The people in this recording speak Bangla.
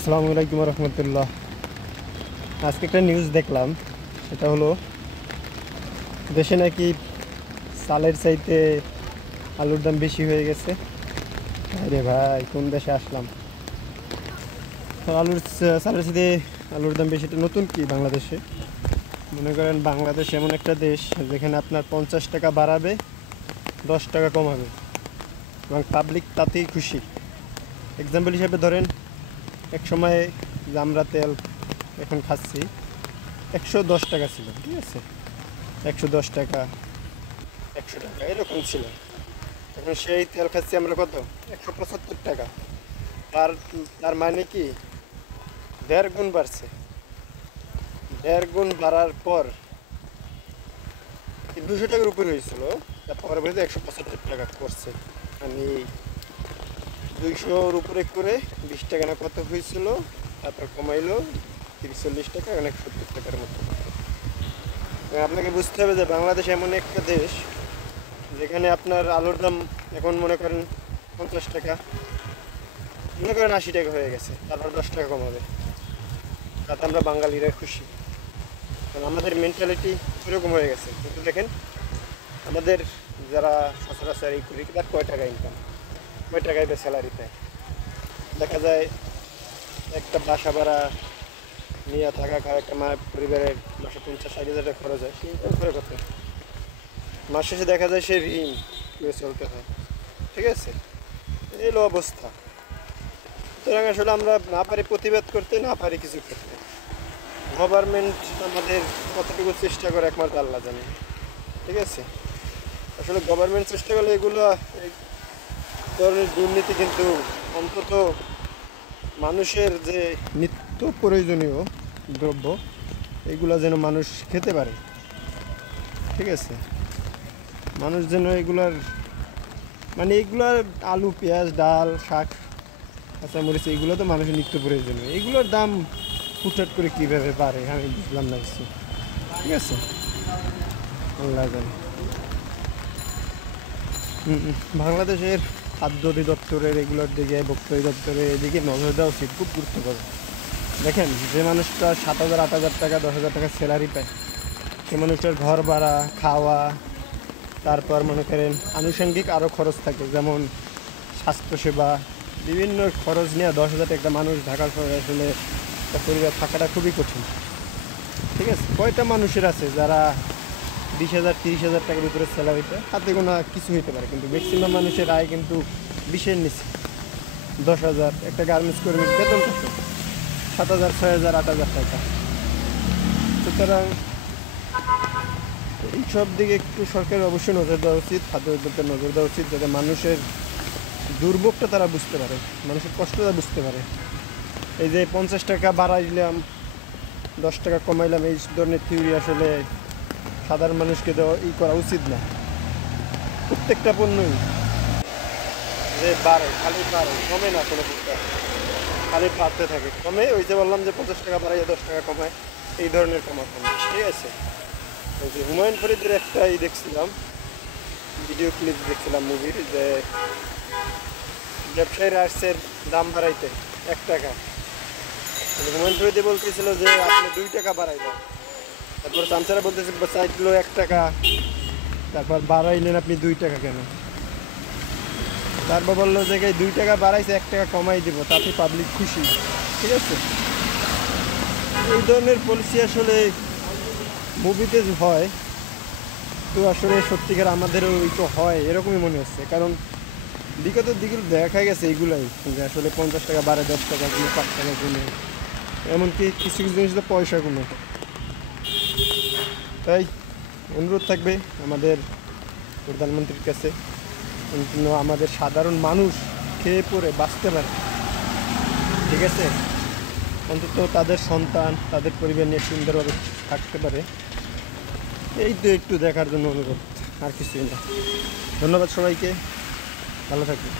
আসসালামু আলাইকুম রহমতুল্লাহ। আজকে একটা নিউজ দেখলাম, সেটা হলো দেশে নাকি চালের চাইতে আলুর দাম বেশি হয়ে গেছে। আরে ভাই, কোন দেশে আসলাম! তো চালের চাইতে আলুর দাম বেশি, এটা নতুন কি বাংলাদেশে? মনে করেন বাংলাদেশ এমন একটা দেশ যেখানে আপনার 50 টাকা বাড়াবে, 10 টাকা কমাবে এবং পাবলিক তাতেই খুশি। এক্সাম্পল হিসেবে ধরেন, এক সময় যে আমরা তেল এখন খাচ্ছি 110 টাকা ছিল, ঠিক আছে? 110 টাকা, 100 টাকা এরকম ছিল। এখন সেই তেল খাচ্ছি আমরা কত, 175 টাকা। তার তার মানে কি 1.5 গুণ বাড়ছে। 1.5 গুণ বাড়ার পর 200 টাকার উপরে হয়েছিল, তারপরে বলতে 175 টাকা করছে। মানে 200-র উপরে করে 20 টাকা না কত হয়েছিল, তারপর কমাইলো 30-40 টাকা, এখন 170 টাকার মতো। আপনাকে বুঝতে হবে যে বাংলাদেশ এমন একটা দেশ যেখানে আপনার আলুর দাম এখন মনে করেন 50 টাকা, মনে করেন 80 টাকা হয়ে গেছে, তারপর 10 টাকা কমাবে, তাতে আমরা বাঙালিরা খুশি। কারণ আমাদের মেন্টালিটি এরকম হয়ে গেছে। কিন্তু দেখেন আমাদের যারা সচরাচর এই করি, তার কয় টাকা ইনকাম, কয় টাকায় স্যালারি পায়। দেখা যায় একটা বাসা ভাড়া নিয়ে থাকা খাওয়া একটা পরিবারের মাসে 50-60 হাজার টাকা খরচ হয়, সেই ইনকাম করে কত? মাস শেষে দেখা যায় সে ঋণ করে চলতে হয়। ঠিক আছে, এই হলো অবস্থা। সুতরাং আসলে আমরা না পারি প্রতিবাদ করতে, না পারি কিছু করতে। গভর্নমেন্ট আমাদের কতটুকু চেষ্টা করে একমাত্র আল্লাহ জানে। ঠিক আছে, আসলে গভর্নমেন্ট চেষ্টা করলে এগুলো এই ধরনের দুর্নীতি কিন্তু অন্তত মানুষের যে নিত্য প্রয়োজনীয় দ্রব্য, এগুলো যেন মানুষ খেতে পারে। ঠিক আছে, মানুষ যেন এগুলার মানে এগুলার আলু, পেঁয়াজ, ডাল, শাক, কাঁচামরিচ, এগুলো তো মানুষের নিত্য প্রয়োজনীয়। এগুলোর দাম হুটহাট করে কীভাবে পারে আমি বুঝলাম না কিছু। ঠিক আছে, আল্লাহ জানে। বাংলাদেশের খাদ্য অধিদপ্তরের এগুলোর দিকে, ভোক্তা অধিদপ্তরের এদিকে নজর দেওয়া উচিত, খুব গুরুত্বপূর্ণ। দেখেন, যে মানুষটা 7,000-8,000 টাকা, 10,000 টাকা স্যালারি পায়, সে মানুষটার ঘর ভাড়া, খাওয়া, তারপর মনে করেন আনুষঙ্গিক আরও খরচ থাকে, যেমন স্বাস্থ্যসেবা, বিভিন্ন খরচ নিয়ে 10,000 টাকা একটা মানুষ ঢাকার শহরে আসলে একটা পরিবার থাকাটা খুবই কঠিন। ঠিক আছে, কয়টা মানুষের আছে যারা 20,000, 30,000 টাকার উপরে স্যালারি পায়? হাতে গোনা কিছু হইতে পারে, কিন্তু ম্যাক্সিমাম মানুষের আয় কিন্তু 20-এর নিচে। 10,000 একটা গার্মেন্টস কর্মীর বেতন কত? 7,000, 6,000, 8,000 টাকা। সুতরাং এইসব দিকে একটু সরকারের অবশ্যই নজর দেওয়া উচিত, খাদ্য উদ্যোগের নজর দেওয়া উচিত, যাতে মানুষের দুর্ভোগটা তারা বুঝতে পারে, মানুষের কষ্টটা বুঝতে পারে। এই যে 50 টাকা বাড়াইলাম, 10 টাকা কমাইলাম, এই ধরনের থিওরি আসলে সাধারণ মানুষকে দেওয়া করা উচিত না। প্রত্যেকটা পণ্যই যে বাড়ে, খালি বাড়ে, কমে না কোনো প্রকার, খালি বাড়তে থাকে, কমে। ওই যে বললাম যে 50 টাকা বাড়াইয়া 10 টাকা কমায়, এই ধরনের কমে। ঠিক আছে, ওই যে হুমায়ুন ফরিদের একটা দেখছিলাম, ভিডিও ক্লিপ দেখছিলাম মুভির, যে ব্যবসায়ীর আর্টসের দাম বাড়াইতে 1 টাকা, হুমায়ুন ফরিদে বলতেছিল যে আপনি 2 টাকা বাড়াই দেন। তারপর চামচারা বলতেছে চাইছিল 1 টাকা, তারপর বাড়াইলেন আপনি 2 টাকা কেন? তারপর বললো যে 2 টাকা বাড়াইছে, 1 টাকা কমাই দিব, তাতে পাবলিক খুশি। ঠিক আছে, এই ধরনের পলিসি আসলে মুভিতে হয়, তো আসলে সত্যিকার আমাদেরও ওই তো হয় এরকমই মনে হচ্ছে। কারণ বিগত দিকগুলো দেখা গেছে এইগুলাই, যে আসলে 50 টাকা বাড়ে, 10 টাকা কমে, 5 টাকা কমে, এমনকি কিছু কিছু জিনিস তো পয়সা কমে। তাই অনুরোধ থাকবে আমাদের প্রধানমন্ত্রীর কাছে, আমাদের সাধারণ মানুষ খেয়ে পরে বাঁচতে পারে। ঠিক আছে, অন্তত তাদের সন্তান, তাদের পরিবার নিয়ে সুন্দরভাবে থাকতে পারে, এই তো একটু দেখার জন্য অনুরোধ, আর কিছুই না। ধন্যবাদ সবাইকে, ভালো থাকবেন।